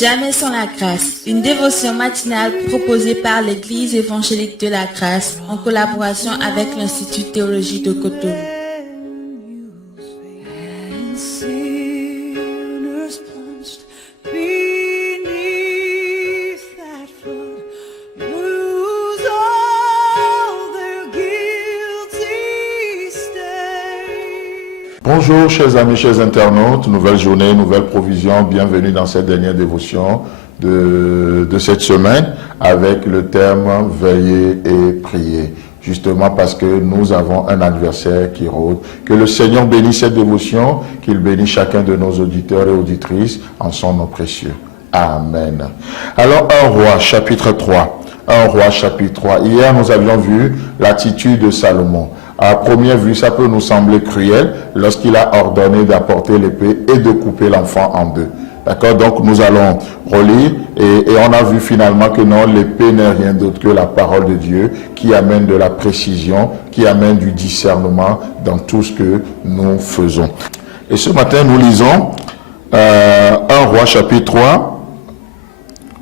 Jamais sans la grâce. Une dévotion matinale proposée par l'Église évangélique de la grâce en collaboration avec l'Institut de théologie de Cotonou. Bonjour chers amis, chers internautes, nouvelle journée, nouvelle provision, bienvenue dans cette dernière dévotion de cette semaine avec le thème « Veiller et prier ». Justement parce que nous avons un adversaire qui rôde. Que le Seigneur bénisse cette dévotion, qu'il bénisse chacun de nos auditeurs et auditrices en son nom précieux. Amen. Alors 1 Roi chapitre 3. 1 Roi chapitre 3. Hier nous avions vu l'attitude de Salomon. À première vue, ça peut nous sembler cruel lorsqu'il a ordonné d'apporter l'épée et de couper l'enfant en deux. D'accord? Donc nous allons relire et on a vu finalement que non, l'épée n'est rien d'autre que la parole de Dieu qui amène de la précision, qui amène du discernement dans tout ce que nous faisons. Et ce matin, nous lisons 1 Roi chapitre 3,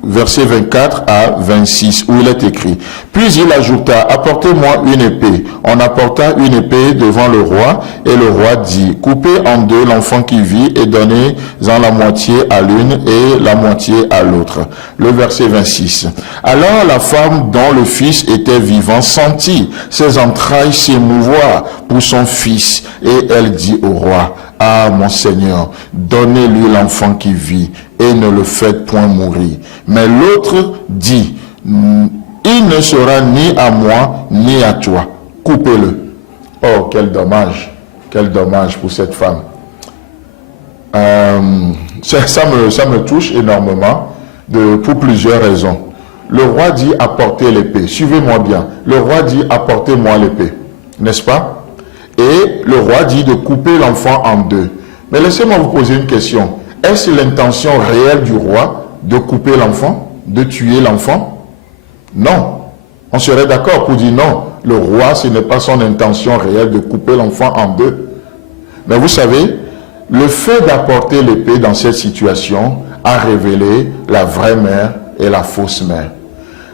versets 24 à 26, où il est écrit: Puis il ajouta, apportez-moi une épée. On apporta une épée devant le roi, et le roi dit, coupez en deux l'enfant qui vit, et donnez-en la moitié à l'une et la moitié à l'autre. Le verset 26. Alors la femme dont le fils était vivant sentit ses entrailles s'émouvoir pour son fils, et elle dit au roi, ah mon Seigneur, donnez-lui l'enfant qui vit, et ne le faites point mourir. Mais l'autre dit, il ne sera ni à moi, ni à toi. Coupez-le. Oh, quel dommage pour cette femme. Ça me touche énormément pour plusieurs raisons. Le roi dit, apportez l'épée. Suivez-moi bien. Le roi dit, apportez-moi l'épée. N'est-ce pas? Et le roi dit de couper l'enfant en deux. Mais laissez-moi vous poser une question. Est-ce l'intention réelle du roi de couper l'enfant, de tuer l'enfant? Non. On serait d'accord pour dire non. Le roi, ce n'est pas son intention réelle de couper l'enfant en deux. Mais vous savez, le fait d'apporter l'épée dans cette situation a révélé la vraie mère et la fausse mère.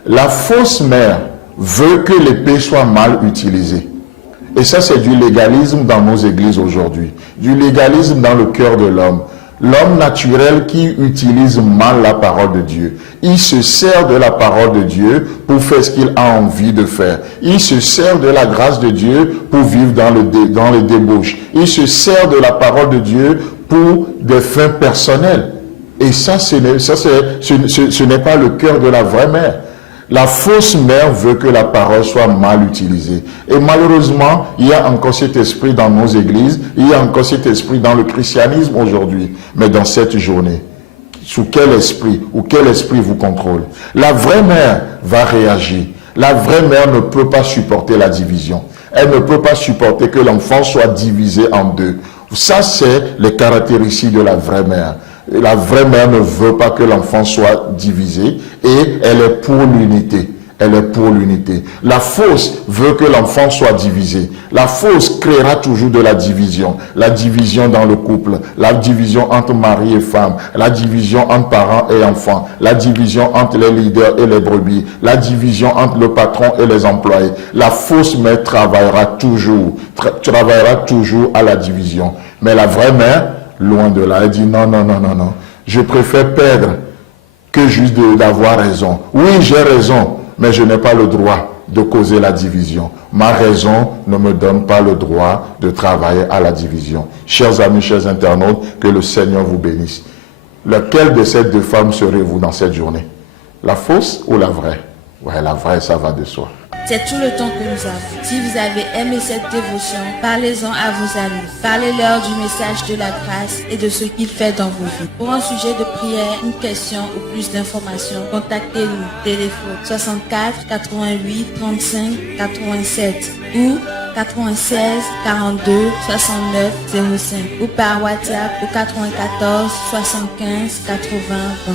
La fausse mère veut que l'épée soit mal utilisée. Et ça, c'est du légalisme dans nos églises aujourd'hui. Du légalisme dans le cœur de l'homme. L'homme naturel qui utilise mal la parole de Dieu. Il se sert de la parole de Dieu pour faire ce qu'il a envie de faire. Il se sert de la grâce de Dieu pour vivre dans les débauches. Il se sert de la parole de Dieu pour des fins personnelles. Et ça, ce n'est pas le cœur de la vraie mère. La fausse mère veut que la parole soit mal utilisée. Et malheureusement, il y a encore cet esprit dans nos églises, il y a encore cet esprit dans le christianisme aujourd'hui. Mais dans cette journée, sous quel esprit ou quel esprit vous contrôle? La vraie mère va réagir. La vraie mère ne peut pas supporter la division. Elle ne peut pas supporter que l'enfant soit divisé en deux. Ça, c'est les caractéristiques de la vraie mère. La vraie mère ne veut pas que l'enfant soit divisé et elle est pour l'unité. Elle est pour l'unité. La fausse veut que l'enfant soit divisé. La fausse créera toujours de la division. La division dans le couple, la division entre mari et femme, la division entre parents et enfants, la division entre les leaders et les brebis, la division entre le patron et les employés. La fausse mère travaillera toujours à la division. Mais la vraie mère, loin de là, elle dit non, je préfère perdre que juste d'avoir raison. Oui, j'ai raison, mais je n'ai pas le droit de causer la division. Ma raison ne me donne pas le droit de travailler à la division. Chers amis, chers internautes, que le Seigneur vous bénisse. Laquelle de ces deux femmes serez-vous dans cette journée? La fausse ou la vraie? Ouais, la vraie, ça va de soi. C'est tout le temps que nous avons. Si vous avez aimé cette dévotion, parlez-en à vos amis. Parlez-leur du message de la grâce et de ce qu'il fait dans vos vies. Pour un sujet de prière, une question ou plus d'informations, contactez-nous. Téléphone 64 88 35 87 ou 96 42 69 05 ou par WhatsApp au 94 75 80 20.